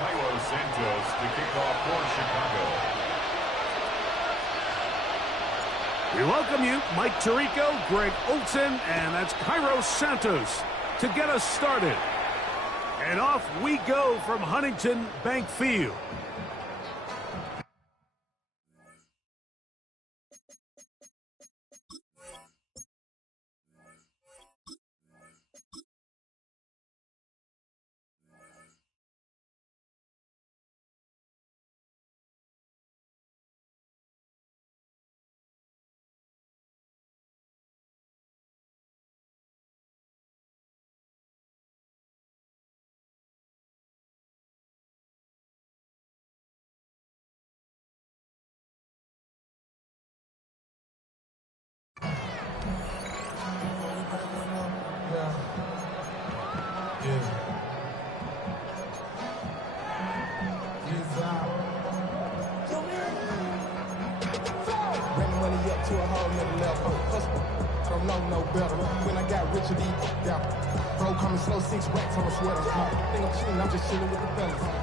Santos to kick off for Chicago. We welcome you, Mike Tirico, Greg Olson, and that's Cairo Santos to get us started. And off we go from Huntington Bank Field.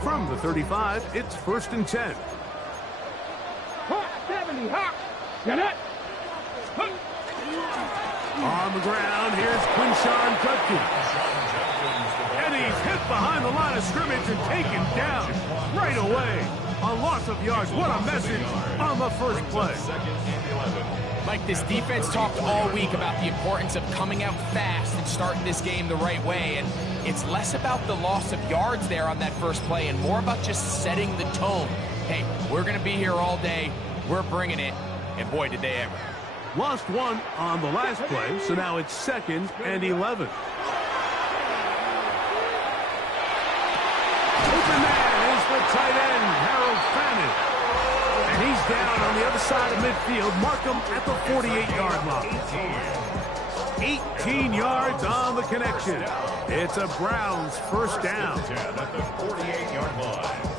From the 35, it's 1st and 10. On the ground, here's Quinshawn Judkins. And he's hit behind the line of scrimmage and taken down right away. A loss of yards. What a message on the first play. Mike, this defense talked all week about the importance of coming out fast and starting this game the right way. And it's less about the loss of yards there on that first play and more about just setting the tone. Hey, we're going to be here all day. We're bringing it. And boy, did they ever. Lost one on the last play, so now it's 2nd and 11. Open man is the tight end, Harold Fannin. And he's down on the other side of midfield. Mark him at the 48-yard line. 18 yards on the connection. It's a Browns first down. At the 48-yard line.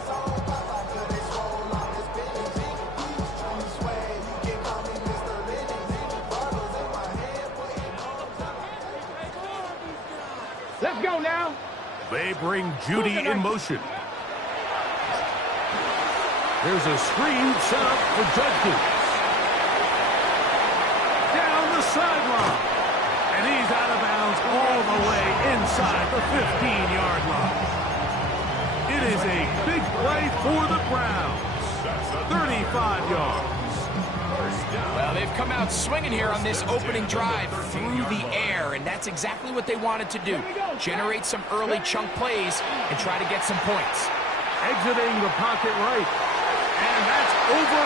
Let's go now. They bring Judy in motion. There's a screen set up for Judkins. Down the sideline. And he's out of bounds all the way inside the 15-yard line. It is a big play for the Browns. 35 yards. Well, they've come out swinging here on this opening drive through the air, and that's exactly what they wanted to do. Generate some early chunk plays and try to get some points. Exiting the pocket right. And that's over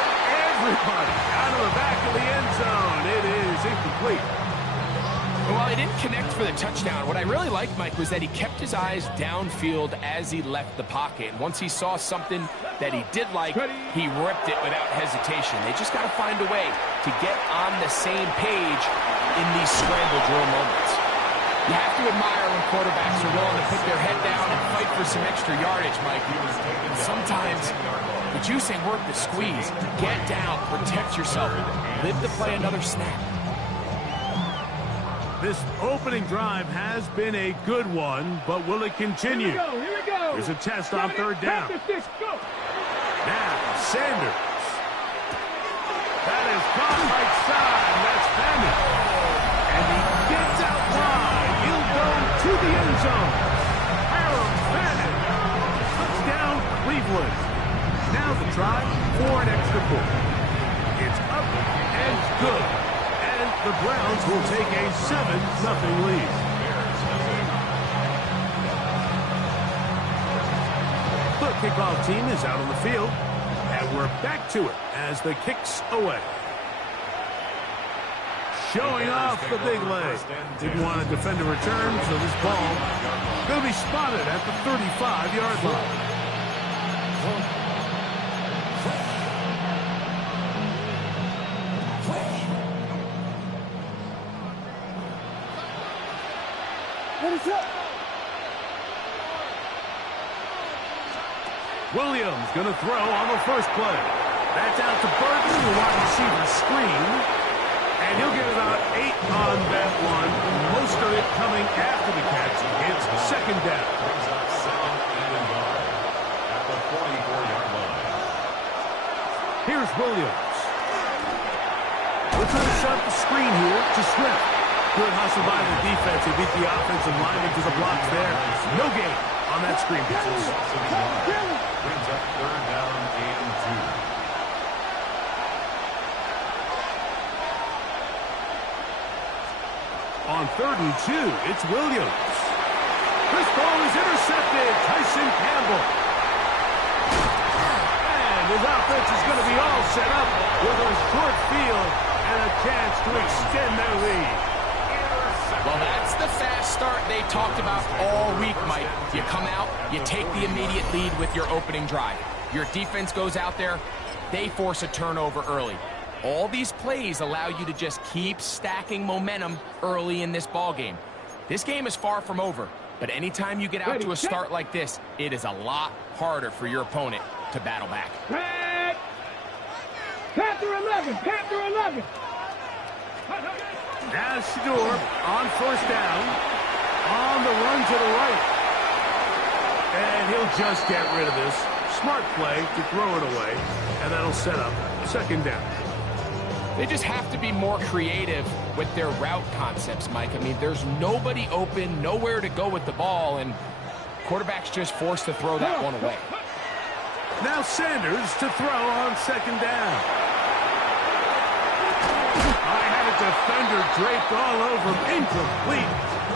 everybody. Out of the back of the end zone. It is incomplete. Well, he didn't connect for the touchdown. What I really liked, Mike, was that he kept his eyes downfield as he left the pocket. And once he saw something that he did like, he ripped it without hesitation. They just got to find a way to get on the same page in these scramble drill moments. You have to admire when quarterbacks are willing to put their head down and fight for some extra yardage, Mike. Sometimes the juice ain't worth the squeeze. Get down, protect yourself, live to play another snap. This opening drive has been a good one, but will it continue? Here we go. Here's a test on 3rd down. Now, Sanders. That is caught right side. That's Fannin. And he gets out wide. He'll go to the end zone. Harold Fannin. Touchdown, Cleveland. Now the try for an extra point. It's up and good. The Browns will take a 7-0 lead. The kickoff team is out on the field, and we're back to it as the kick's away. Showing off the big leg. Didn't want to defend a return, so this ball going to be spotted at the 35-yard line. Williams going to throw on the first play. That's out to Burton, the wide receiver screen. And he'll get about 8 on that one. Most of it coming after the catch. It's 2nd down. Brings up 2nd and 1. At the Here's Williams. Looks to set up the screen here to Swift. Good hustle by the defense. They beat the offensive lineman to the blocks there. No gain on that screen pass. Brings up third down and 2. On 3rd and 2, it's Williams. This ball is intercepted. Tyson Campbell. And his offense is going to be all set up with a short field and a chance to extend their lead. Well, that's the fast start they talked about all week, Mike. You come out, you take the immediate lead with your opening drive. Your defense goes out there, they force a turnover early. All these plays allow you to just keep stacking momentum early in this ball game. This game is far from over, but anytime you get out to a start like this, it is a lot harder for your opponent to battle back. Panther 11, Panther 11. Now Shador on 1st down, on the run to the right. And he'll just get rid of this. Smart play to throw it away, and that'll set up 2nd down. They just have to be more creative with their route concepts, Mike. I mean, there's nobody open, nowhere to go with the ball, and quarterback's just forced to throw that one away. Now Sanders to throw on 2nd down. Defender draped all over him. Incomplete.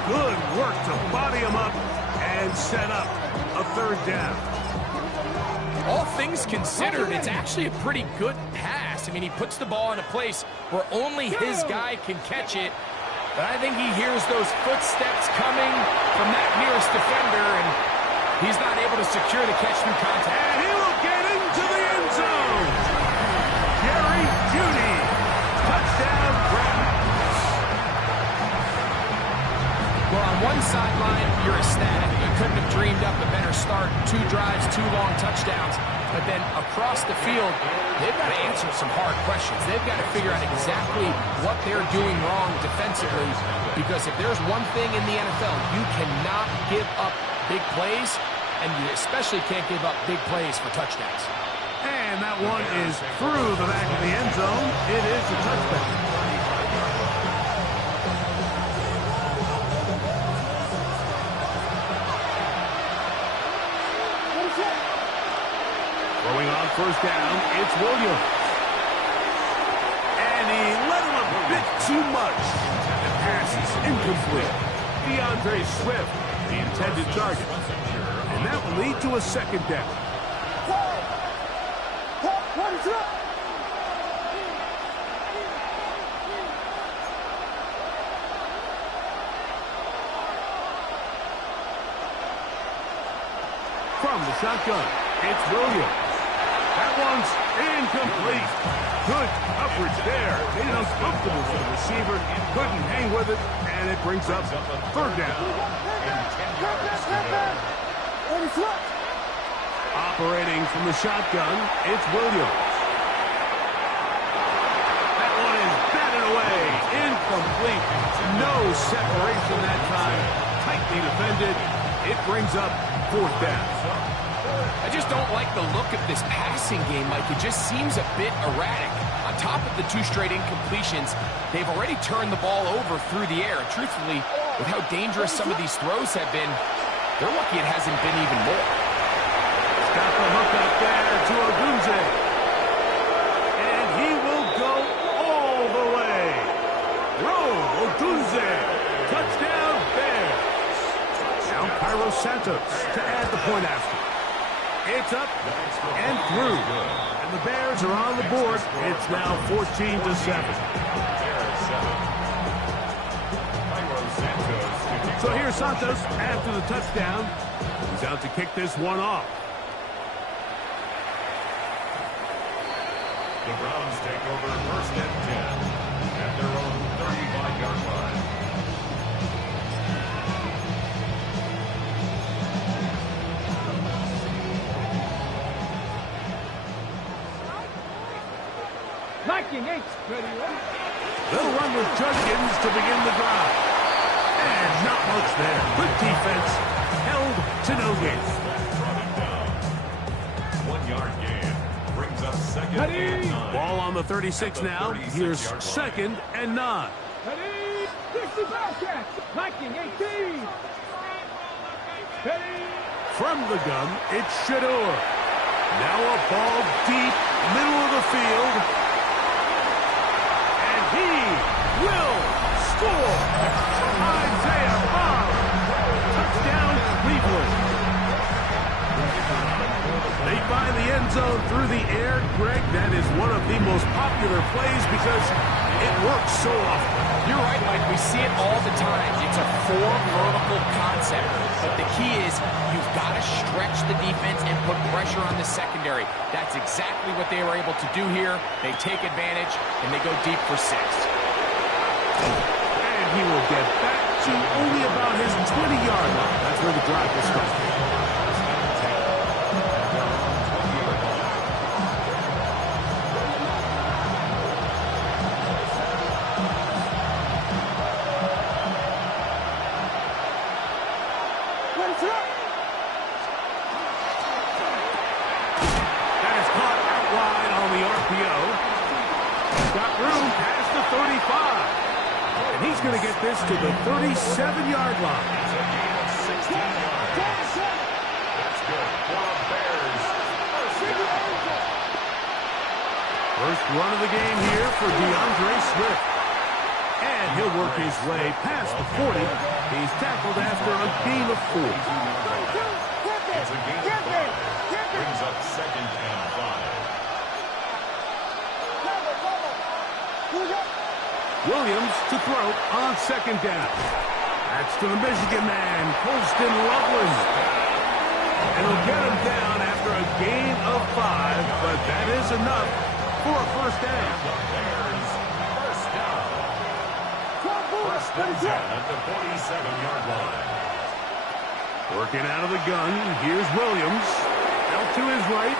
Good work to body him up and set up a 3rd down. All things considered, it's actually a pretty good pass. I mean, he puts the ball in a place where only his guy can catch it. But I think he hears those footsteps coming from that nearest defender, and he's not able to secure the catch through contact. And he will get into the end zone. Jerry Jeudy. Touchdown, Brad. Well, on one sideline, you're ecstatic. You couldn't have dreamed up a better start. 2 drives, 2 long touchdowns. But then across the field, they've got to answer some hard questions. They've got to figure out exactly what they're doing wrong defensively. Because if there's one thing in the NFL, you cannot give up big plays, and you especially can't give up big plays for touchdowns. And that one is through the back of the end zone. It is a touchdown. Throwing on 1st down, it's Williams. And he let him a bit too much. The pass is incomplete. DeAndre Swift, the intended target. And that will lead to a 2nd down. From the shotgun, it's Williams. That one's incomplete. Good coverage there. Made it uncomfortable for the receiver. Couldn't hang with it, and it brings up 3rd down. Operating from the shotgun, it's Williams. That one is batted away. Incomplete. No separation that time. Tightly defended. It brings up 4th down. I just don't like the look of this passing game, Mike. It just seems a bit erratic. On top of the 2 straight incompletions, they've already turned the ball over through the air. Truthfully, with how dangerous some of these throws have been, they're lucky it hasn't been even more. Got the hook up there to Ogunze. And he will go all the way. Rome Ogunze. Touchdown, Bears. Now Cairo Santos to add the point after. It's up and through. And the Bears are on the board. It's now 14-7. So here's Santos after the touchdown. He's out to kick this one off. The Browns take over 1st and 10 at their own 35-yard line. They'll run with Judkins to begin the drive. And not much there. Good defense. Held to no gain. 1-yard gain. brings up second and 9. Ball on the 36 now. Here's 2nd and 9. Ready? 60 Bearcats. Viking 18. Ready? From the gun, it's Shador. Now a ball deep, middle of the field. And he will score. Isaiah Bond. Touchdown, Cleveland. They find the end zone through the air. Greg, that is one of the most popular plays because it works so often. You're right, Mike. We see it all the time. It's a 4 vertical concept. But the key is you've got to stretch the defense and put pressure on the secondary. That's exactly what they were able to do here. They take advantage, and they go deep for 6. And he will get back to only about his 20-yard line. That's where the drive will start. Going to get this to the 37-yard line. It's a gain of 16 yards. That's good for the Bears. First run of the game here for DeAndre Swift. And he'll work his way past the 40. He's tackled after a gain of 4. It's a gain of 5. Brings up 2nd and 5. Williams to throw on 2nd down. That's to the Michigan man, Colston Loveland. And he'll get him down after a gain of 5, but that is enough for a first down. Bears, first down. First and 10 at the 47-yard line. Working out of the gun, here's Williams. Out to his right.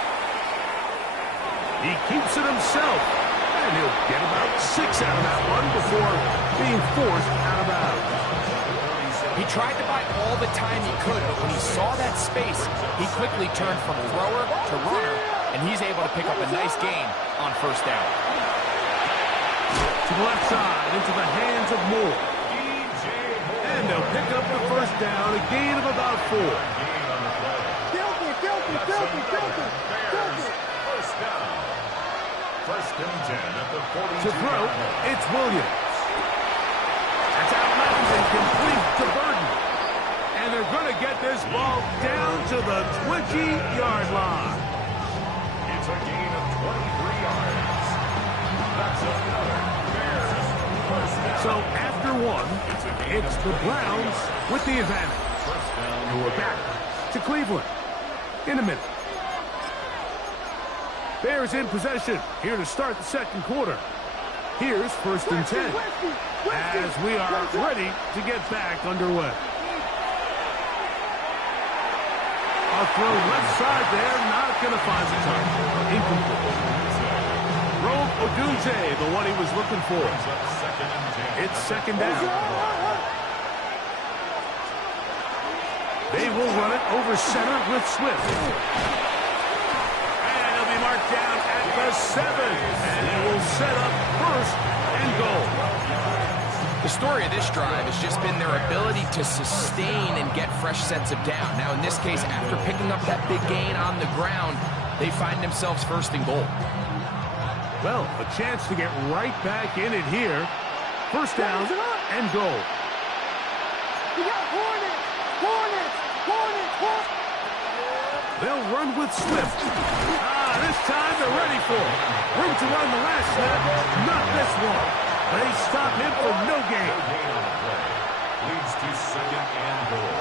He keeps it himself. And he'll get about 6 out of that one before being forced out of bounds. He tried to buy all the time he could, but when he saw that space, he quickly turned from thrower to runner, and he's able to pick up a nice gain on first down. To the left side, into the hands of Moore. And they'll pick up the first down, a gain of about 4. Filthy. First down. First and 10 at the 42. To throw, it's Williams. That's out left and complete to Burton. And they're going to get this ball down to the 20-yard line. It's a gain of 23 yards. That's another Bears first down. So after one, it's the Browns with the advantage. And we're back to Cleveland in a minute. Bears in possession here to start the 2nd quarter. Here's 1st and 10 as we are ready to get back underway. A throw left side there, not going to find the target. Incomplete. Rome Odunze, the one he was looking for. It's 2nd down. They will run it over center with Swift. Marked down at the 7, and it will set up 1st and goal. The story of this drive has just been their ability to sustain and get fresh sets of down. Now, in this case, after picking up that big gain on the ground, they find themselves 1st and goal. Well, a chance to get right back in it here. 1st down and goal. We got Hornets. They'll run with Swift. This time they're ready for it. Room to run the last snap. Not this one. They stop him for no gain. Leads to 2nd and goal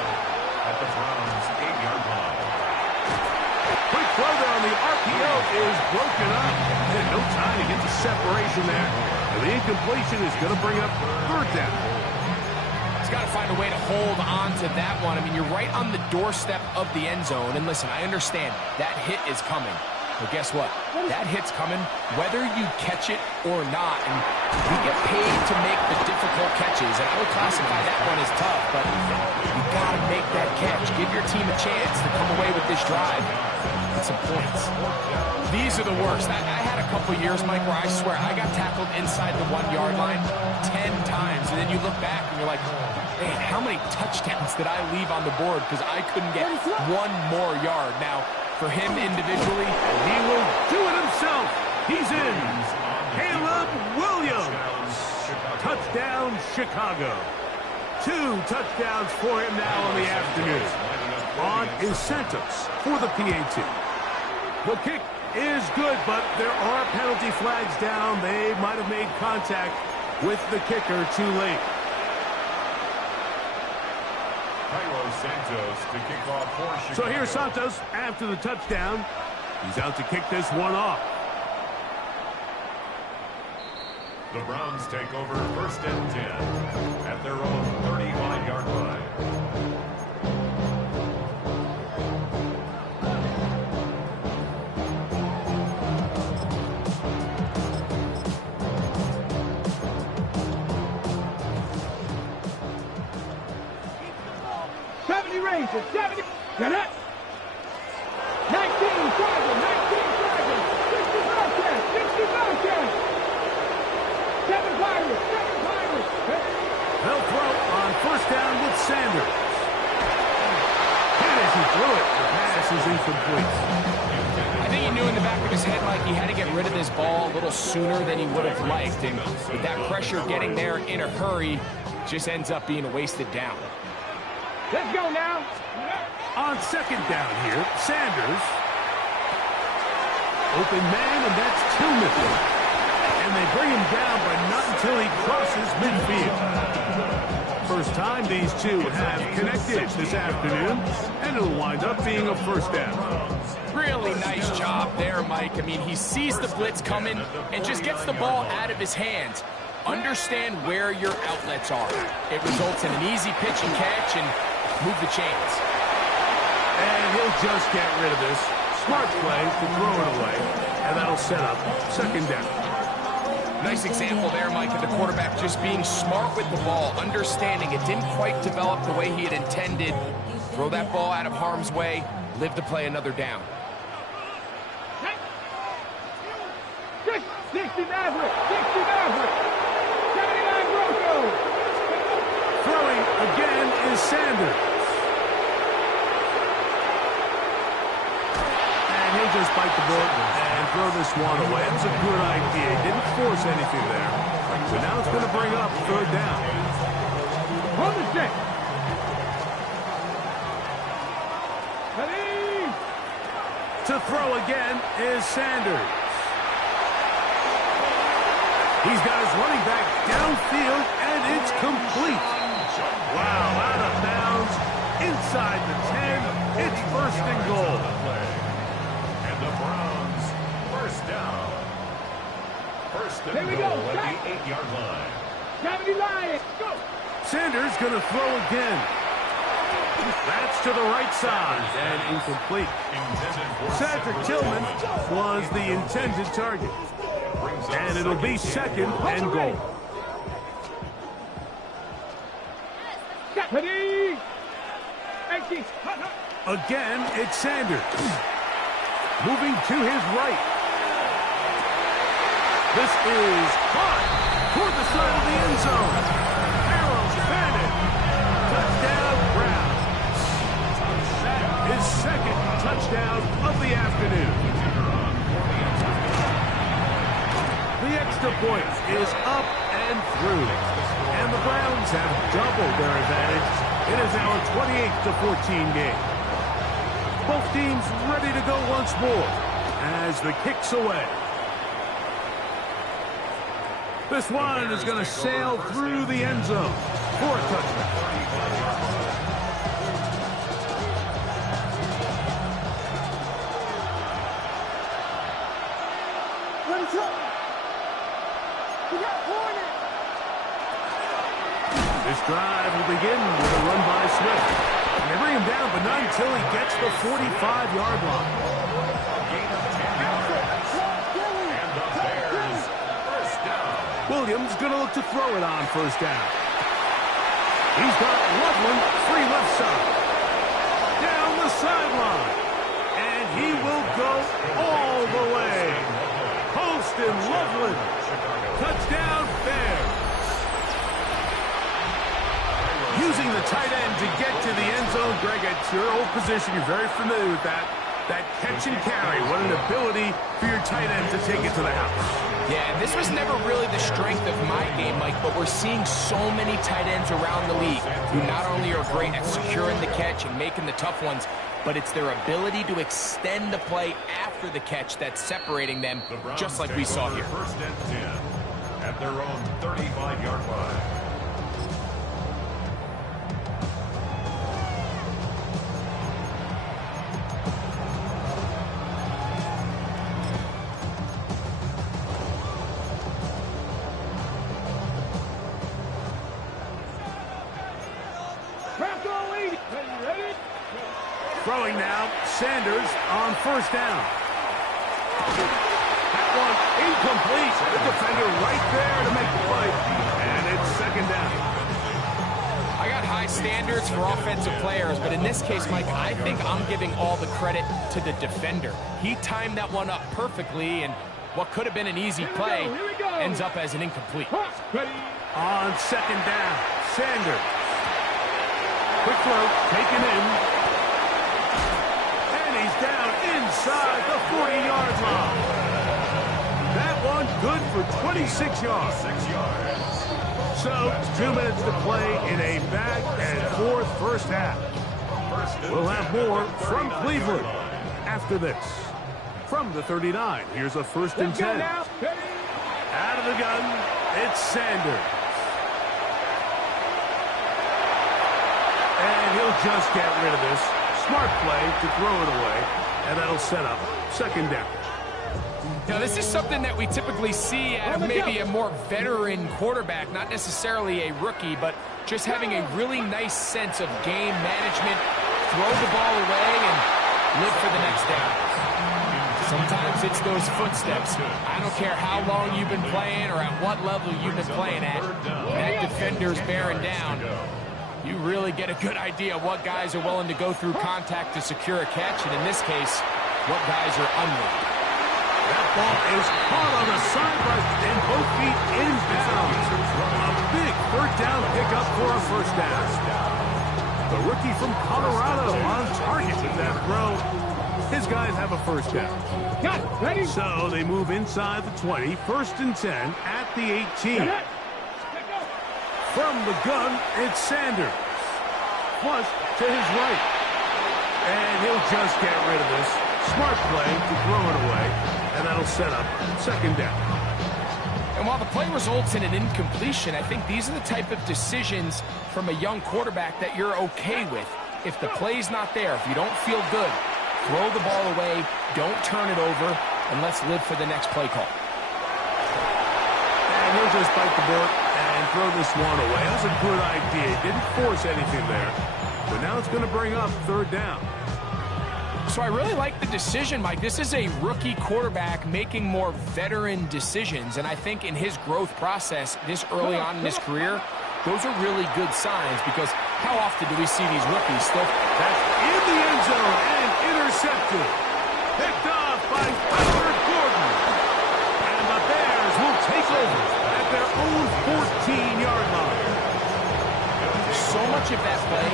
at the Browns' 8-yard line. Quick throw there on the RPO is broken up. And no time to get the separation there. And the incompletion is going to bring up 3rd down. He's got to find a way to hold on to that one. I mean, you're right on the doorstep of the end zone. And listen, I understand that hit is coming. But guess what? That hit's coming whether you catch it or not. And we get paid to make the difficult catches. And I would classify that one as tough, but you got to make that catch. advantage. Give your team a chance to come away with this drive with some points. These are the worst. I had a couple years, Mike, where I swear I got tackled inside the 1-yard line 10 times, and then you look back and you're like, man, how many touchdowns did I leave on the board because I couldn't get one more yard? Now, for him individually, he will do it himself. He's in. Caleb Williams. Touchdown, Chicago. 2 touchdowns for him now in the afternoon. On is Santos for the PAT. The kick is good, but there are penalty flags down. They might have made contact with the kicker too late. Santos to kick off for Chicago. So here's Santos after the touchdown. He's out to kick this one off. The Browns take over 1st and 10 at their own 35-yard line. Rangers, 70. Got it. 19 Tigers, 60 Bobcats, 60 Bobcats. 7 Pirates, 7 Pirates. They'll throw on 1st down with Sanders. And as he threw it, the pass is incomplete. I think he knew in the back of his head, Mike, he had to get rid of this ball a little sooner than he would have liked. And with that pressure getting there in a hurry, just ends up being a wasted down. Let's go now. On 2nd down here, Sanders. Open man, and that's Tillman. And they bring him down, but not until he crosses midfield. First time these two have connected this afternoon, and it'll wind up being a 1st down. Really nice job there, Mike. I mean, he sees the blitz coming and just gets the ball out of his hands. Understand where your outlets are. It results in an easy pitch and catch and move the chains. And he'll just get rid of this. Smart play to throw it away, and that'll set up 2nd down. Nice example there, Mike, of the quarterback just being smart with the ball, understanding it didn't quite develop the way he had intended. Throw that ball out of harm's way, live to play another down. 60 Maverick, 60 Maverick. 79 Broncos. Throwing again is Sanders. And he'll just bite the bullet and throw this one away. It was a good idea. He didn't force anything there. So now it's going to bring up 3rd down. On the 6. Ready. To throw again is Sanders. He's got his running back downfield, and it's complete. Wow, out of bounds, inside the 10. It's 1st and goal. And the Browns, 1st down. 1st and Here we goal go. at the 8-yard line. 70 Lions, go. Sanders going to throw again. That's to the right side, and incomplete. Cedric Tillman was the intended target. And it'll be 2nd and goal. Ready. Again, it's Sanders. Moving to his right. This is caught toward the side of the end zone. Harold Bannon. Touchdown, Browns. That is 2nd touchdown of the afternoon. The extra point is up and through. And the Browns have doubled their advantage. It is now a 28-14 game. Both teams ready to go once more as the kick's away. This one is going to sail through the end zone for a touchdown. This drive will begin with a run by Swift. And they bring him down, but not until he gets the 45-yard line. And the Bears, 1st down. Williams going to look to throw it on 1st down. He's got Loveland free left side. Greg, at your old position, you're very familiar with that. That catch and carry, what an ability for your tight end to take it to the house. Yeah, this was never really the strength of my game, Mike, but we're seeing so many tight ends around the league who not only are great at securing the catch and making the tough ones, but it's their ability to extend the play after the catch that's separating them, just like we saw here. First and 10 at their own 35-yard line. Throwing now, Sanders on first down. That one incomplete. The defender right there to make the play. And it's second down. I got high standards for offensive players, but in this case, Mike, I think I'm giving all the credit to the defender. He timed that one up perfectly, and what could have been an easy play ends up as an incomplete. On second down, Sanders. Quick throw, taken in. He's down inside the 40-yard line. That one good for 26 yards. 6 yards. So, 2 minutes to play in a back-and-forth first half. We'll have more from Cleveland after this. From the 39, here's a first and 10. Out of the gun, it's Sanders. And he'll just get rid of this. Smart play to throw it away, and that'll set up second down. Now, this is something that we typically see out of maybe a more veteran quarterback, not necessarily a rookie, but just having a really nice sense of game management, throw the ball away, and live for the next down. Sometimes it's those footsteps. I don't care how long you've been playing or at what level you've been playing at. That defender's bearing down. You really get a good idea of what guys are willing to go through contact to secure a catch, and in this case, what guys are unwilling. That ball is caught on the sideline and both feet inbounds. A big third down pickup for a first down. The rookie from Colorado on target with that throw. His guys have a first down. Got it. Ready? So they move inside the 20, first and 10 at the 18. From the gun, it's Sanders. Flush to his right. And he'll just get rid of this. Smart play to throw it away. And that'll set up second down. And while the play results in an incompletion, I think these are the type of decisions from a young quarterback that you're okay with. If the play's not there, if you don't feel good, throw the ball away, don't turn it over, and let's live for the next play call. And he'll just bite the bullet and throw this one away. That was a good idea. He didn't force anything there. But now it's going to bring up third down. So I really like the decision, Mike. This is a rookie quarterback making more veteran decisions, and I think in his growth process this early on in his career, those are really good signs, because how often do we see these rookies still? That's in the end zone and intercepted. Picked off by Howard Gordon. And the Bears will take over at their own 14-yard line. So much of that play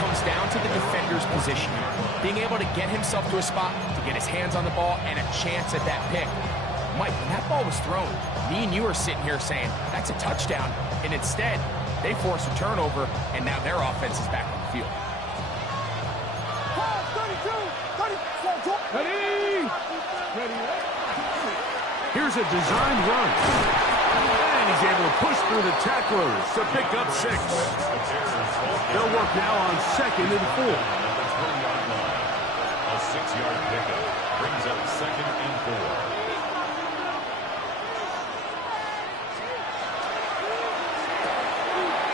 comes down to the defender's position. Being able to get himself to a spot, to get his hands on the ball, and a chance at that pick. Mike, when that ball was thrown, me and you are sitting here saying, that's a touchdown. And instead, they force a turnover, and now their offense is back on the field. Ready? Here's a designed run. And he's able to push through the tacklers to pick up 6. They'll work now on second and 4. A 6-yard pickup brings up second and 4.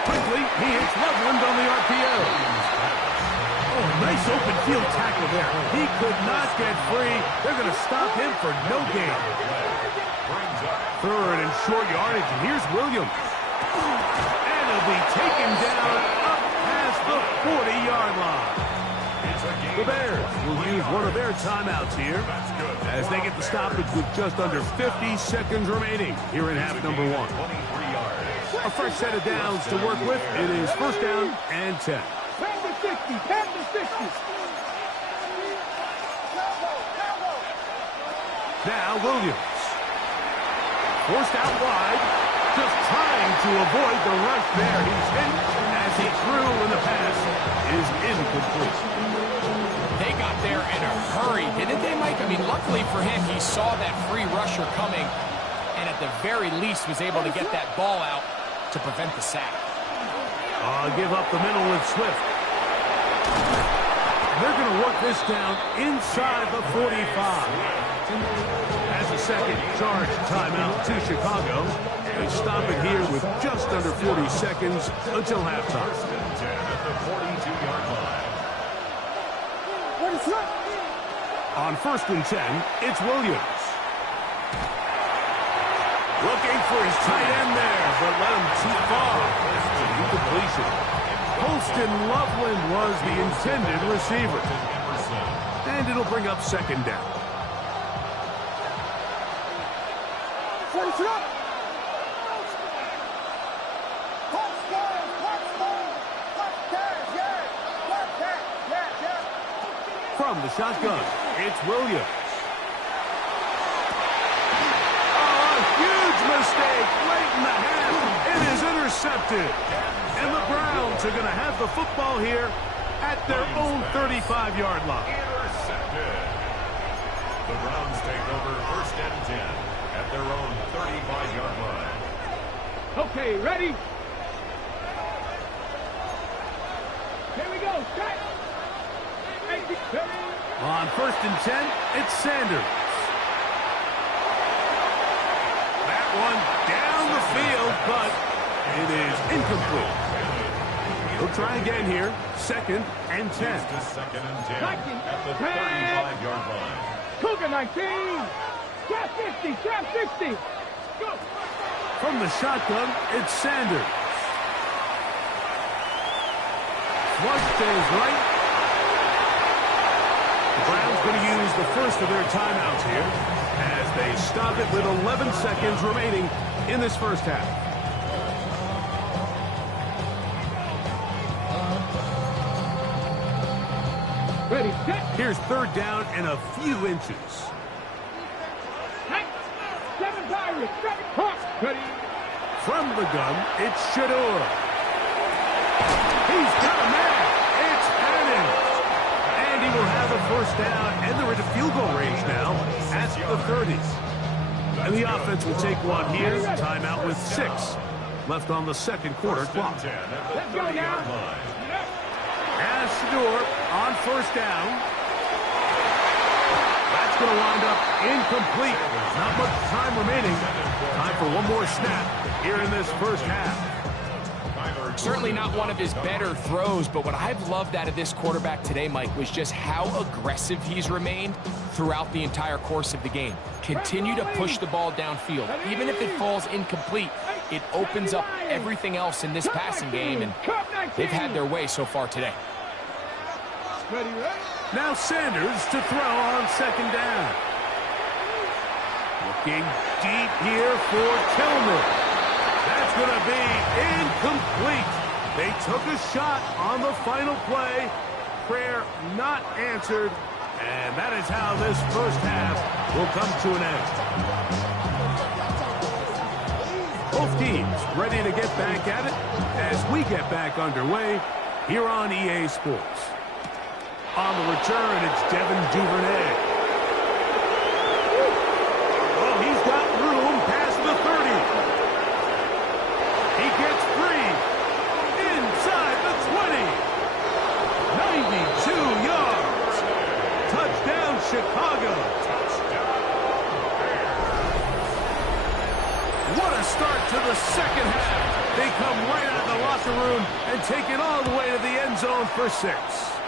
Quickly, he hits Loveland on the RPO. Oh, nice open field tackle there. He could not get free. They're going to stop him for no gain. Third and short yardage, and here's Williams. And he'll be taken down up past the 40-yard line. The Bears will use one of their timeouts here as they get the stoppage with just under 50 seconds remaining here in half number 1. A fresh set of downs to work with. It is first down and 10. 50, pass to 60. Now Williams. Forced out wide. Just trying to avoid the rush there. He's hit as he threw and the pass is incomplete. They got there in a hurry, didn't they, Mike? I mean, luckily for him, he saw that free rusher coming and at the very least was able to get that ball out to prevent the sack. Give up the middle with Swift. They're going to work this down inside the 45. As a second charge timeout to Chicago. They stop it here with just under 40 seconds until halftime. First and 10 at the 42-yard line. On first and 10, it's Williams. Looking for his tight end there, but let him too far. Incompletion. Colston Loveland was the intended receiver. And it'll bring up second down. From the shotgun, it's Williams. Oh, a huge mistake late in the half. It is intercepted. And the Browns are going to have the football here at their own 35-yard line. Intercepted. The Browns take over first and 10 at their own 35-yard line. Okay, ready? Here we go. Cut. On first and 10, it's Sanders. That one down the field, but it is incomplete. He'll try again here. Second and 10. Second and 10 at the 35-yard line. Cougar 19. Trap 50. Trap 60. Go. From the shotgun, it's Sanders. Flush stays right. The Browns going to use the first of their timeouts here as they stop it with 11 seconds remaining in this first half. Ready, set. Here's third down and a few inches. Hey. 7 Pirates. Ready. From the gun, it's Shador. He's got a man. It's Madden. And he will have a first down, and they're into field goal range now at the 30s. And the offense will take one here. Timeout with 6 left on the second quarter clock. Let's go now. As Shador on first down. That's going to wind up incomplete. Not much time remaining. Time for one more snap here in this first half. Certainly not one of his better throws, but what I've loved out of this quarterback today, Mike, was just how aggressive he's remained throughout the entire course of the game. Continue to push the ball downfield. Even if it falls incomplete, it opens up everything else in this passing game, and they've had their way so far today. Now Sanders to throw on second down. Looking deep here for Tillman. That's going to be incomplete. They took a shot on the final play. Prayer not answered. And that is how this first half will come to an end. Both teams ready to get back at it as we get back underway here on EA Sports. On the return, it's Devin Duvernay. Oh, he's got room past the 30. He gets free inside the 20. 92 yards. Touchdown, Chicago. What a start to the second half. They come right out of the locker room and take it all the way to the end zone for 6.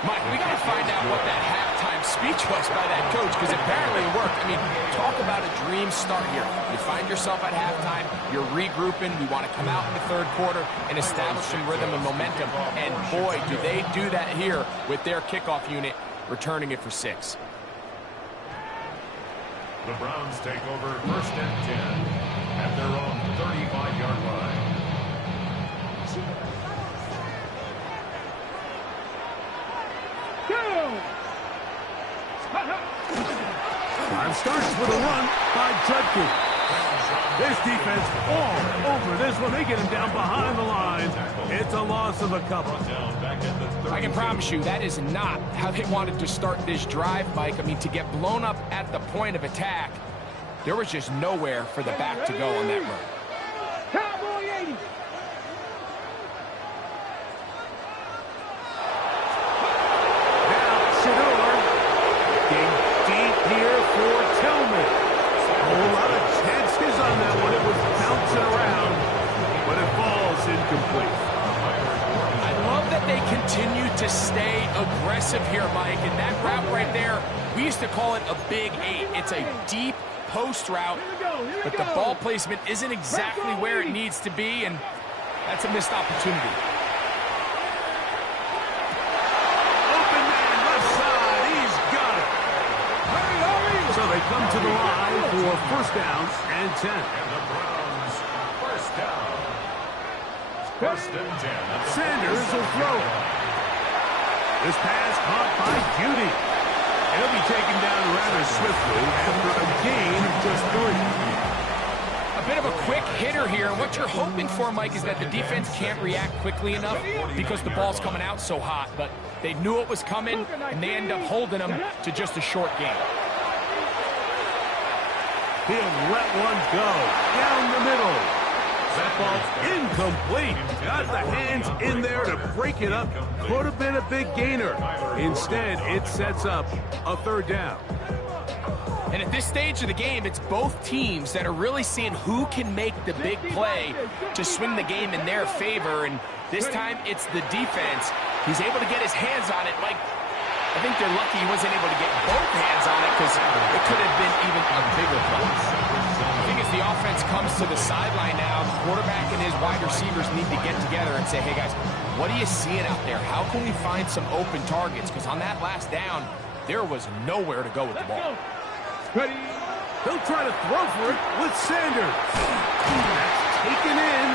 Mike, we got to find out what that halftime speech was by that coach, because apparently it worked. I mean, talk about a dream start here. You find yourself at halftime, you're regrouping, we want to come out in the third quarter and establish some rhythm and momentum. And boy, do they do that here with their kickoff unit, returning it for 6. The Browns take over first and 10 at their own 35-yard line. Time starts with a run by Judkins. This defense all over this one. They get him down behind the line. It's a loss of a couple. I can promise you that is not how they wanted to start this drive, Mike. I mean, to get blown up at the point of attack, there was just nowhere for the back to go on that run. Cowboy 80. Now, Shador. Getting deep here for Tillman. A whole lot of chances on that one. It was bouncing around, but it falls incomplete. I love that they continue to stay aggressive here, Mike, and that route right there, we used to call it a big 8. It's a deep post route, but the ball placement isn't exactly where it needs to be, and that's a missed opportunity. Open man, left side, he's got it. So they come to the line for first down and 10. And the Browns, first down. First and 10. Sanders will throw it. This pass caught by Judy. He'll be taken down rather swiftly after a gain of just 3. A bit of a quick hitter here. What you're hoping for, Mike, is that the defense can't react quickly enough because the ball's coming out so hot. But they knew it was coming, and they end up holding them to just a short gain. He'll let one go down the middle. That ball's incomplete. Got the hands in there to break it up. Could have been a big gainer. Instead, it sets up a third down. And at this stage of the game, it's both teams that are really seeing who can make the big play to swing the game in their favor. And this time, it's the defense. He's able to get his hands on it. Mike, I think they're lucky he wasn't able to get both hands on it because it could have been even a bigger play. I think as the offense comes to the sideline now, the quarterback and his wide receivers need to get together and say, hey, guys, what are you seeing out there? How can we find some open targets? Because on that last down, there was nowhere to go with the ball. Ready. He'll try to throw for it with Sanders. That's taken in,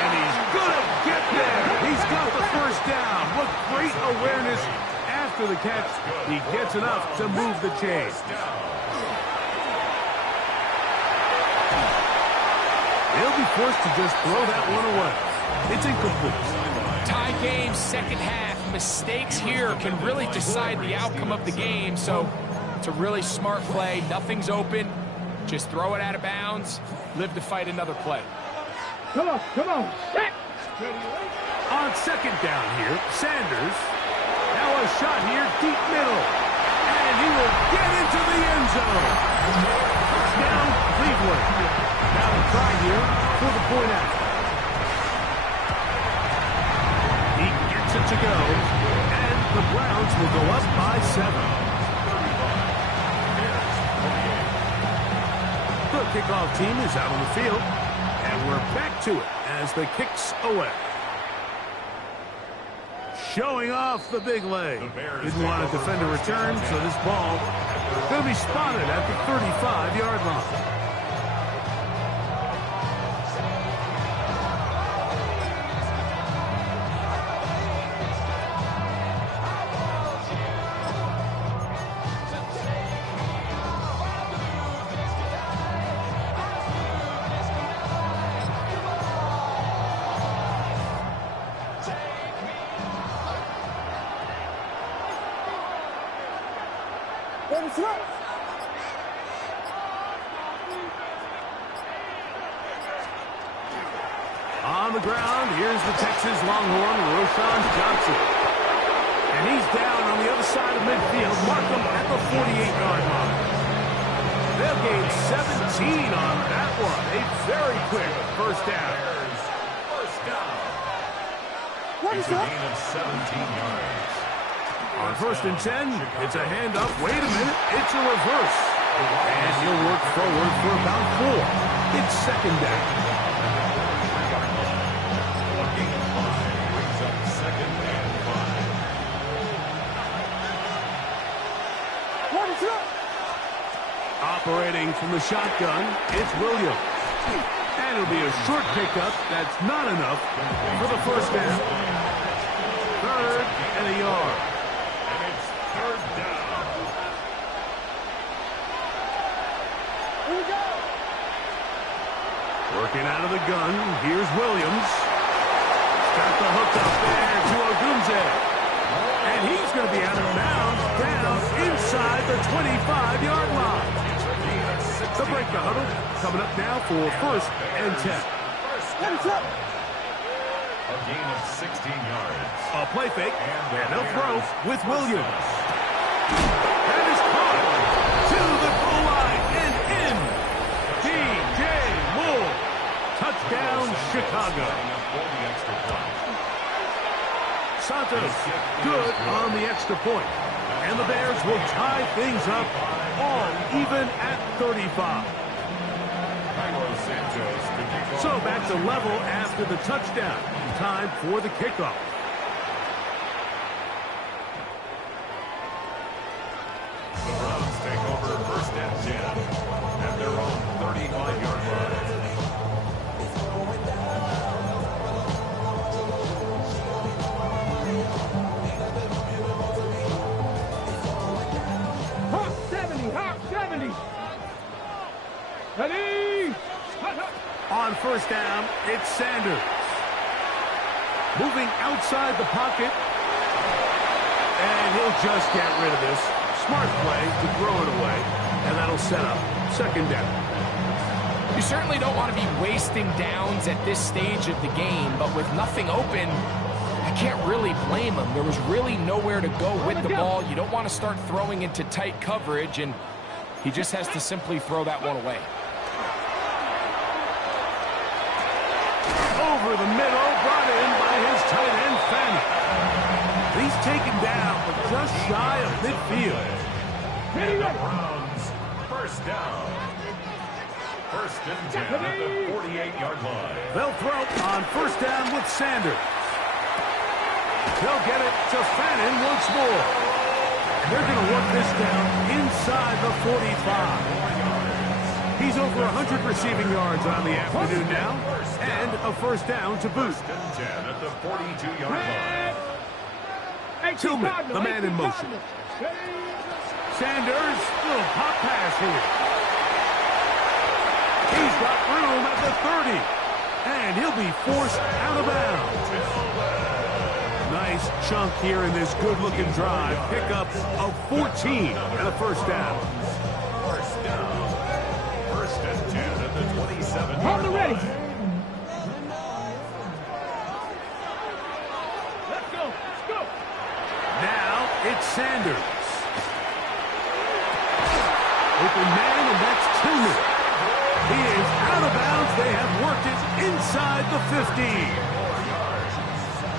and he's going to get there. He's got the first down. What great awareness after the catch. He gets enough to move the chains. He'll be forced to just throw that one away. It's incomplete. Tie game, second half. Mistakes here can really decide the outcome of the game, so it's a really smart play. Nothing's open. Just throw it out of bounds. Live to fight another play. Come on, come on. Set. On second down here, Sanders. Now a shot here, deep middle. And he will get into the end zone. Touchdown, Cleveland. Now a try here for the point out. He gets it to go. And the Browns will go up by 7. The kickoff team is out on the field. And we're back to it as the kick's away. Showing off the big leg. Didn't want to defend a return, so this ball going to be spotted at the 35-yard line. On the ground, here's the Texas Longhorn, Roshan Johnson. And he's down on the other side of midfield. Mark him at the 48-yard line. They'll gain 17 on that one. A very quick first down. First down. What is that? Gain of 17 yards. On first and 10, it's a handoff. Wait a minute, it's a reverse. And he'll work forward for about 4. It's second down. Operating from the shotgun, it's Williams. And it'll be a short pickup. That's not enough for the first down. Third and a yard. And it's out of the gun. Here's Williams. Got the hook up there to Ogunze. And he's going to be out of bounds down inside the 25-yard line. To break the huddle, coming up now for 1st and 10. A gain of 16 yards. A play fake, and they'll throw with Williams. That is caught to the goal line and in. DJ Moore. Touchdown, Chicago. Santos, good on the extra point. And the Bears will tie things up all even at 35. So back to level after the touchdown. Time for the kickoff. The Browns take over 1st and 10 at their own 35-yard line. Hawk 70, Hawk 70. Ready? On 1st down, it's Sanders. Moving outside the pocket. And he'll just get rid of this. Smart play to throw it away. And that'll set up 2nd down. You certainly don't want to be wasting downs at this stage of the game, but with nothing open, I can't really blame him. There was really nowhere to go with the ball. You don't want to start throwing into tight coverage, and he just has to simply throw that one away. Over the middle, brought in by his tight end, Fanning. He's taken down, but just shy of midfield. And the Browns, 1st down. 1st and 10 at the 48-yard line. They'll throw on 1st down with Sanders. They'll get it to Fanning once more. And they're going to work this down inside the 45. He's over 100 receiving yards on the afternoon now, and a 1st down to boot. 1st and 10 at the 42-yard line. Tillman, the man in motion. Sanders, little pop pass here. He's got room at the 30, and he'll be forced out of bounds. Nice chunk here in this good-looking drive. Pick up of 14 and a 1st down. 1st down. 1st and 10 at the 27-yard line. ready. Now it's Sanders. Open man, and that's Tillman. He is out of bounds. They have worked it inside the 15.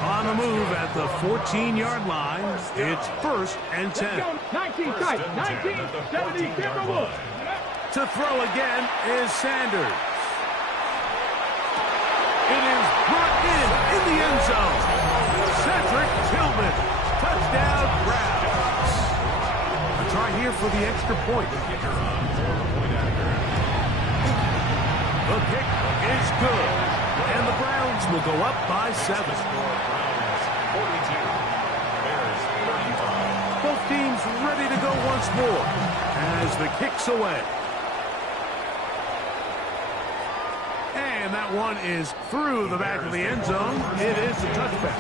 On the move at the 14-yard line, it's 1st and 10. 19 tight, 19, 70, Timberwolves. To throw again is Sanders. It is brought in the end zone. Cedric Tillman. Touchdown, Browns. A try here for the extra point. The kick is good. And the Browns will go up by 7. Both teams ready to go once more as the kick's away. And that one is through the back of the end zone. It is a touchback.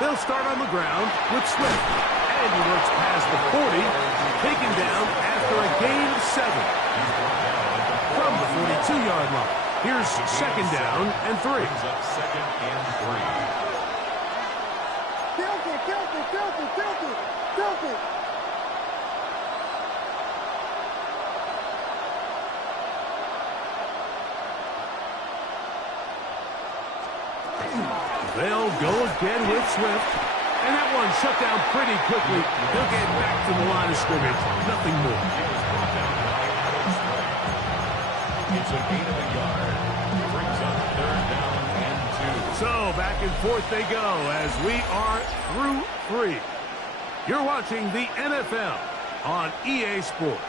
They'll start on the ground with Swift. And he works past the 40, taken down after a gain of 7. From the 42-yard line. Here's 2nd down and 3. 2nd and 3. Tilt it. They'll go again with Swift. And that one shut down pretty quickly. He'll get back to the line of scrimmage. Nothing more. It's a gain of a yard. Brings up 3rd down and 2. So back and forth they go as we are through 3. You're watching the NFL on EA Sports.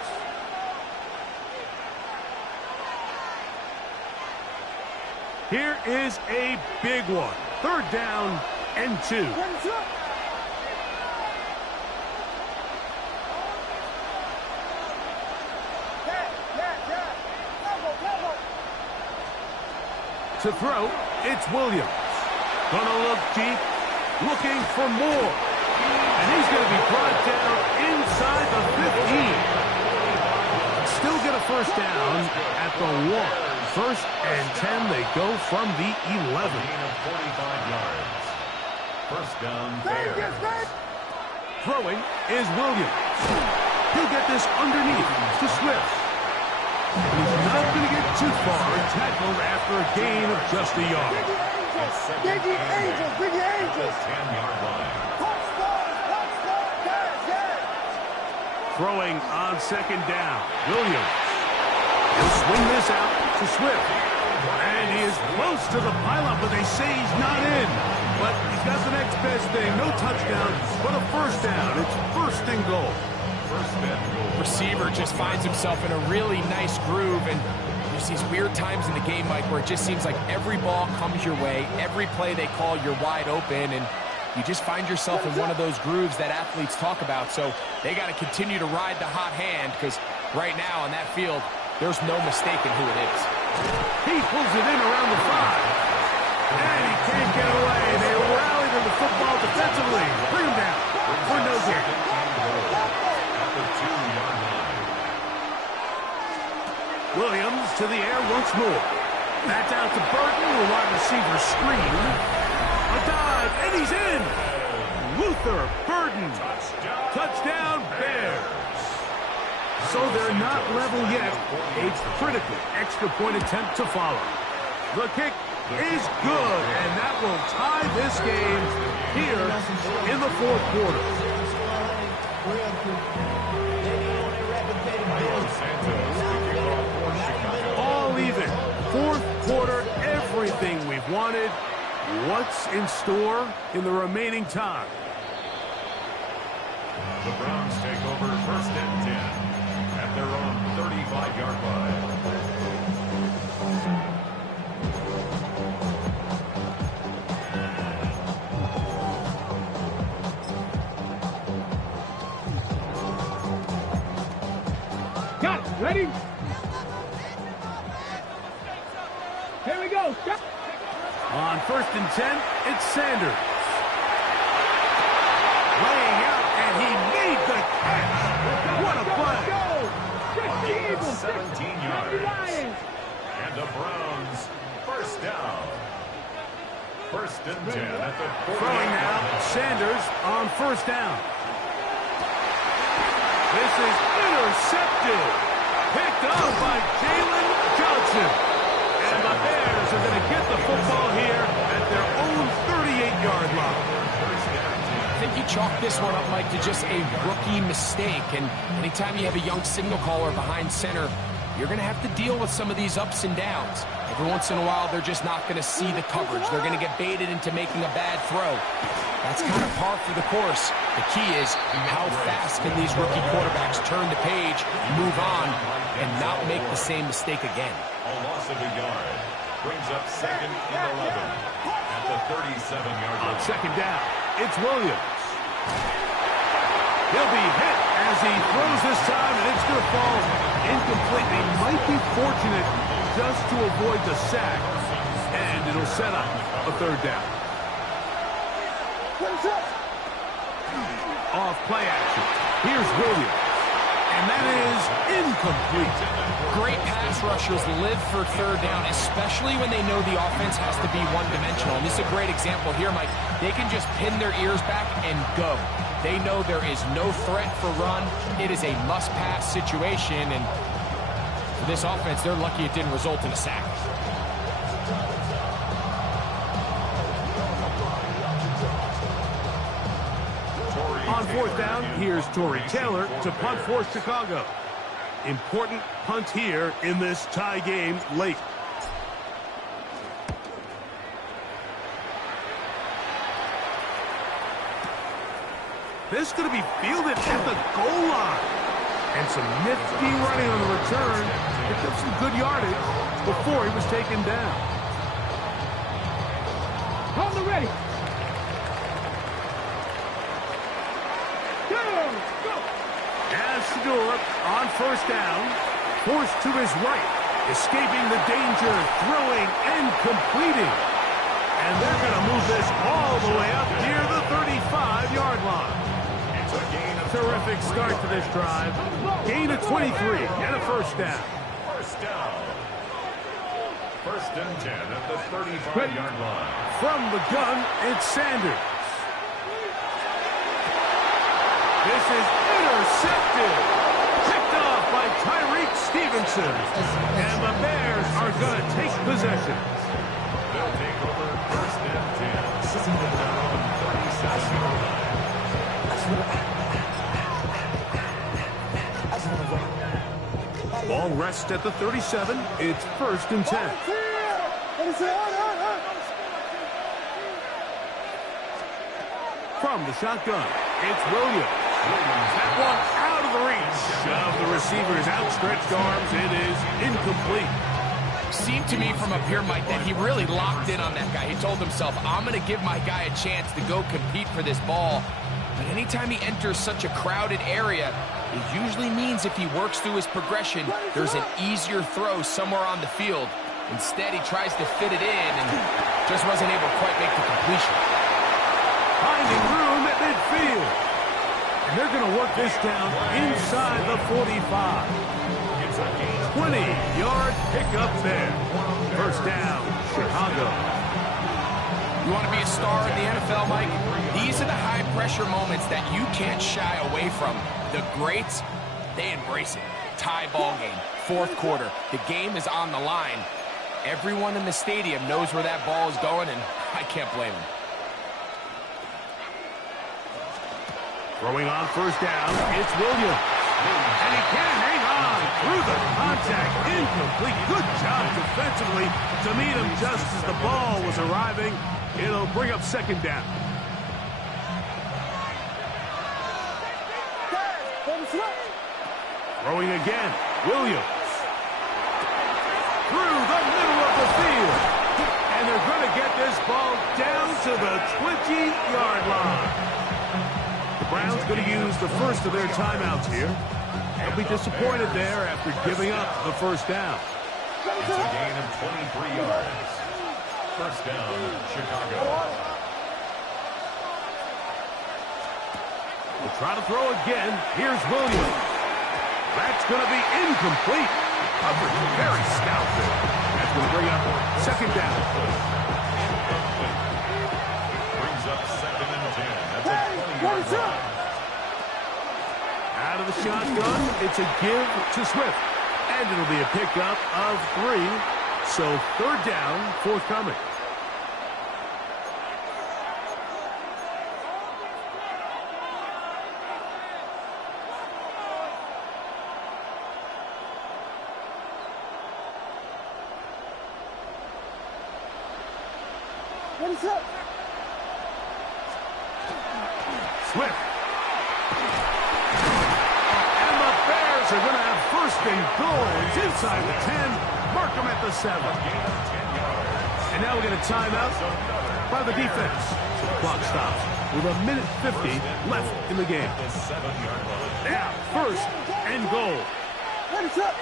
Here is a big one. 3rd down and 2. To throw, it's Williams. Gonna look deep, looking for more. And he's going to be brought down inside the 15. Still get a 1st down at the 1. 1st and 10, they go from the 11. Gain of 45 yards. 1st down, Bears. Throwing is Williams. He'll get this underneath to Swift. He's not going to get too far, tackled after a gain of just a yard. Biggie Angels, Biggie Angels. 10-yard line. Throwing on 2nd down, Williams. He'll swing this out to Swift. And he is close to the pylon, but they say he's not in. But he's got the next best thing. No touchdown, but a 1st down. It's 1st and goal. Receiver just finds himself in a really nice groove, and there's these weird times in the game, Mike, where it just seems like every ball comes your way, every play they call, you're wide open, and you just find yourself in one of those grooves that athletes talk about. So they got to continue to ride the hot hand, because right now on that field, there's no mistaking who it is. He pulls it in around the 5. And he can't get away. They rally to the football defensively. Bring him down for no gain. Williams to the air once more. That's out to Burton, the wide receiver screen. A dive, and he's in. Luther Burton. Touchdown, Bears. So they're not level yet. A critical extra point attempt to follow. The kick is good, and that will tie this game here in the 4th quarter. All even. 4th quarter, everything we've wanted. What's in store in the remaining time? The Browns take over 1st and 10 at their own 35-yard line. Got it. Ready? Here we go. Stop. On 1st and 10, it's Sanders. Laying out, and he made the catch. What a play. 17 yards. And the Browns, 1st down. 1st and 10 at the 40. Throwing now, Sanders on 1st down. This is intercepted. Picked up by Jalen Johnson. And the Bears are going to get the football here at their own 38-yard line. I think you chalk this one up, Mike, to just a rookie mistake. And anytime you have a young signal caller behind center, you're going to have to deal with some of these ups and downs. Every once in a while, they're just not going to see the coverage. They're going to get baited into making a bad throw. That's kind of par for the course. The key is how fast can these rookie quarterbacks turn the page, move on, and not make the same mistake again. A loss of a yard brings up 2nd and 11 at the 37-yard line. On 2nd down, it's Williams. He'll be hit as he throws this time, and it's going to fall incomplete. They might be fortunate just to avoid the sack, and it'll set up a 3rd down. Off play action. Here's Williams. And that is incomplete. Great pass rushers live for 3rd down, especially when they know the offense has to be one-dimensional. And this is a great example here, Mike. They can just pin their ears back and go. They know there is no threat for run. It is a must-pass situation, and for this offense, they're lucky it didn't result in a sack. On 4th down, here's Torrey Taylor to punt for Chicago. Important punt here in this tie game late. This is going to be fielded at the goal line. And some nifty running on the return. Picked up some good yardage before he was taken down. Ready. Go. Go. As Shador on first down, forced to his right, escaping the danger, throwing and completing. And they're going to move this all the way up near the 35-yard line. It's a gain of Terrific start to this drive. Gain of 23 and a first down. first down. First and 10 at the 35-yard line. From the gun, it's Sanders. This is intercepted. Picked off by Tyreek Stevenson. And the Bears are going to take possession. They'll take over first and 10. Sitting at their own 37-yard line. Ball rests at the 37. It's first and 10. From the shotgun, it's Williams. That one out of the reach of the receiver's outstretched arms. It is incomplete. Seemed to me from up here, Mike, that he really locked in on that guy. He told himself, I'm going to give my guy a chance to go compete for this ball. But anytime he enters such a crowded area, it usually means if he works through his progression, there's an easier throw somewhere on the field. Instead, he tries to fit it in and just wasn't able to quite make the completion. Finding room at midfield. And they're going to work this down inside the 45. 20-yard pickup there. First down, Chicago. You want to be a star in the NFL, Mike? These are the high-pressure moments that you can't shy away from. The greats, they embrace it. Tie ball game, fourth quarter. The game is on the line. Everyone in the stadium knows where that ball is going, and I can't blame them. Throwing on first down, it's Williams. And he can't hang on through the contact. Incomplete. Good job defensively to meet him just as the ball was arriving. It'll bring up second down. Throwing again, Williams. Through the middle of the field. And they're going to get this ball down to the 20-yard line. The Browns going to use the first of their timeouts here. They'll be disappointed there after giving up the first down. It's a gain of 23 yards. First down, Chicago. We'll try to throw again. Here's Williams. That's going to be incomplete. Coverage very stout there. That's going to bring up second down. Brings up second and 10 at the 20-yard line. Out of the shotgun, it's a give to Swift. And it'll be a pickup of 3. So third down forthcoming. What is up? Swift. And the Bears are going to have first and goal. It's inside the 10. Mark them at the 7. And now we're going to time out by the defense. So the clock stops with 1:50 left in the game. Now, first and goal. What is up?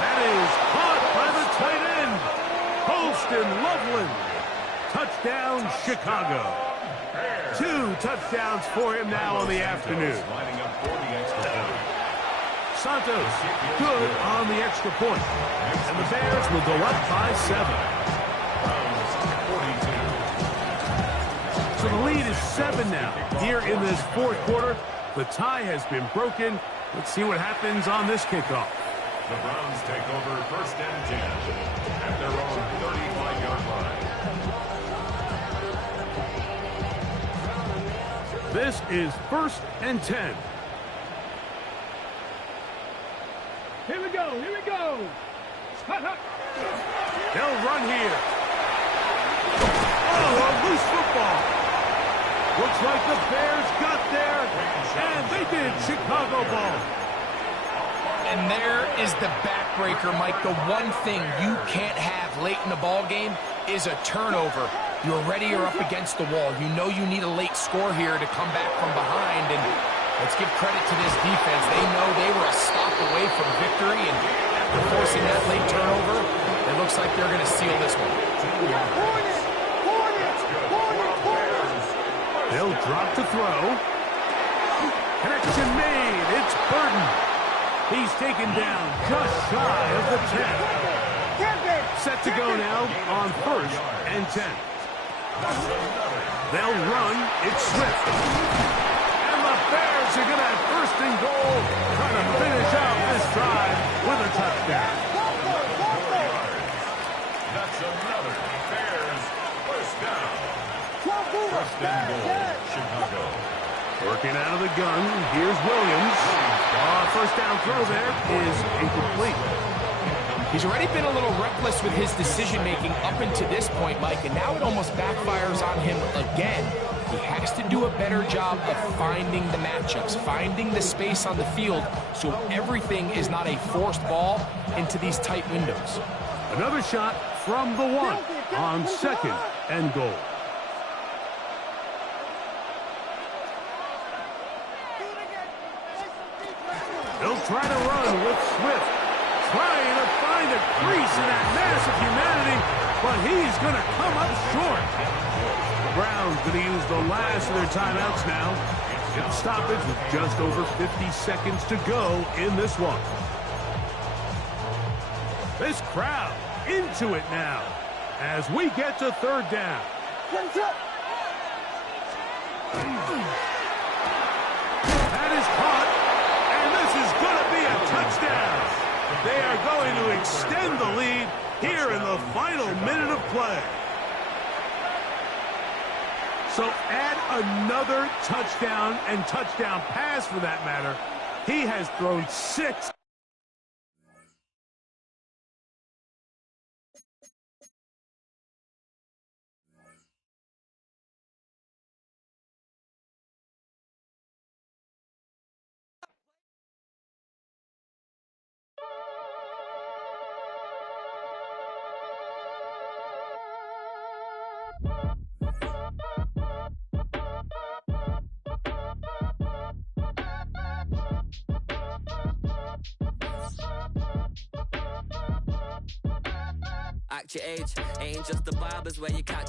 That is caught by the tight end. Holston Loveland. Touchdown, Chicago. 2 touchdowns for him now on the afternoon. Lining up for the extra point. Santos, good on the extra point. And the Bears will go up by 7. Browns 42. So the lead is 7 now. Here in this fourth quarter, the tie has been broken. Let's see what happens on this kickoff. The Browns take over first and 10 at their own 35-yard line. This is first and 10. Here we go. Here we go. Hut, hut. They'll run here. Oh, a loose football. Looks like the Bears got there, and they did. Chicago ball. And there is the backbreaker, Mike. The one thing you can't have late in the ball game is a turnover. You're ready or up against the wall. You know you need a late score here to come back from behind. And let's give credit to this defense. They know they were a stop away from victory. And after forcing that late turnover, it looks like they're going to seal this one. They'll drop to throw. Connection made. It's Burton. He's taken down just shy of the 10. Set to go now on 1st and 10. They'll run. It's Swift. And the Bears are going to have 1st and goal, trying to finish out this drive with a touchdown. That's another Bears first down. First and goal, Chicago. Working out of the gun. Here's Williams. First down throw there is incomplete. He's already been a little reckless with his decision-making up until this point, Mike, and now it almost backfires on him again. He has to do a better job of finding the matchups, finding the space on the field, so everything is not a forced ball into these tight windows. Another shot from the 1 on 2nd and goal. They'll try to run with Swift. Trying to find a crease in that mass of humanity, but he's going to come up short. The Browns going to use the last of their timeouts now. Get the stoppage with just over 50 seconds to go in this one. This crowd into it now as we get to 3rd down. That is caught, and this is going to be a touchdown. They are going to extend the lead here in the final minute of play. So add another touchdown and touchdown pass for that matter. He has thrown 6. Act your age, ain't just the barbers where you catch